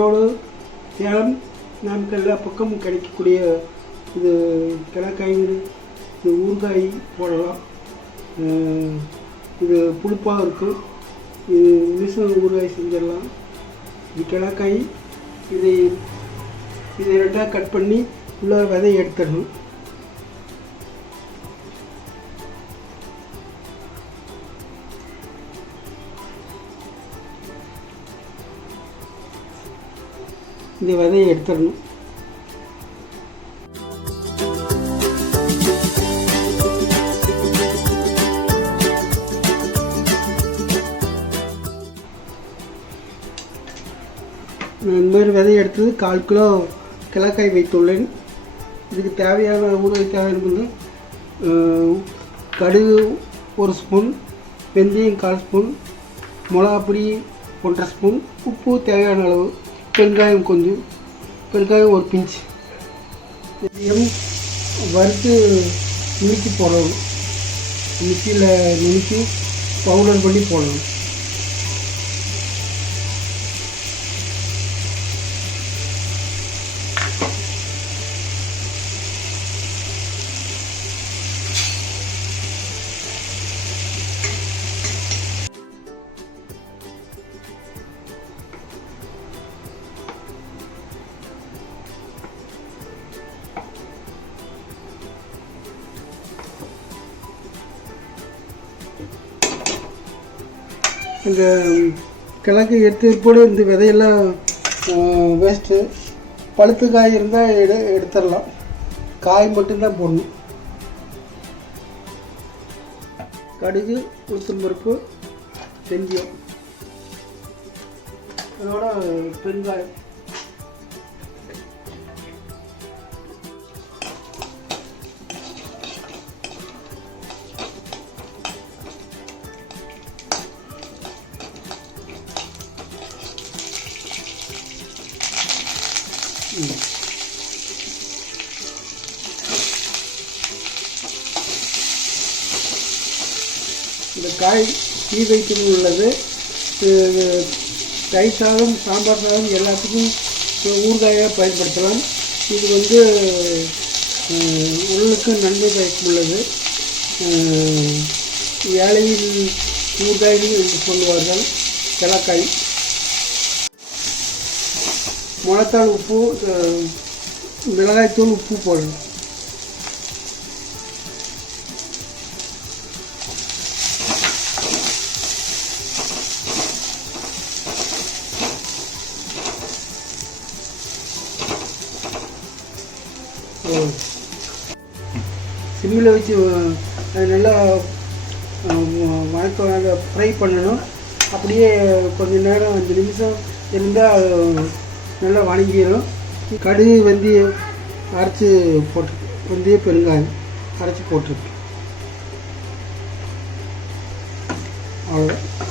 ஈரோடு, சேலம், நமக்கு எல்லா பக்கமும் கிடைக்கக்கூடிய இது கலக்காய். இது ஊறுகாய் போடலாம். இது புளிப்பாக இருக்கும். இது மிஷின் ஊறுகாய் செஞ்சிடலாம். இது கலக்காய். இது ரெண்டாக கட் பண்ணி உள்ள விதை எடுத்துடணும். இந்த விதையை எடுத்துடணும். இந்த மாதிரி விதையை எடுத்தது 4 கிலோ கலக்காய் வைத்துள்ளேன். இதுக்கு தேவையான ஊறுகாய் தேவையான கடுகு 1 ஸ்பூன், வெந்தயம் 1/4 ஸ்பூன், மிளகாப்பொடி 1/2 ஸ்பூன், உப்பு தேவையான அளவு, பெருங்காயம் கொஞ்சம், பெருங்காயம் 1 பிஞ்ச். இதையும் வறுத்து நுணுக்கி போடணும். மிக்சியில் நுணுக்கி பவுடர் பண்ணி போடணும். இந்த கிழக்கு எடுத்து இந்த விதையெல்லாம் வேஸ்ட்டு. பழுத்து காய் இருந்தால் எடுத்துடலாம். காய் மட்டும்தான் போடணும். கடுகு, உளுத்தம் பருப்பு, வெந்தயம், அதோட பெருங்காயம். இந்த காய் வைத்தியம் உள்ளது. தயிர் சாதம், சாம்பார் சாதம் எல்லாத்துக்கும் ஊறுகாயாக பயன்படுத்தலாம். இது உடலுக்கு நன்மை பயக்குள்ளது. ஏழையில் ஊறுகாய் என்று சொல்லுவார்கள். கலக்காய். மிளகாய், உப்பு, மிளகாய்த்தூள், உப்பு போடணும். சிம்மில் வச்சு அது நல்லா வணக்க ஃப்ரை பண்ணணும். அப்படியே கொஞ்சம் நேரம் 5 நிமிஷம் இருந்தால் நல்லா வணங்கிடும். கடுகு, வெந்தயம் அரைச்சி போட்டு, வெந்தயம் பெருங்காயம் அரைச்சி போட்டுருக்கு. அவ்வளோதான்.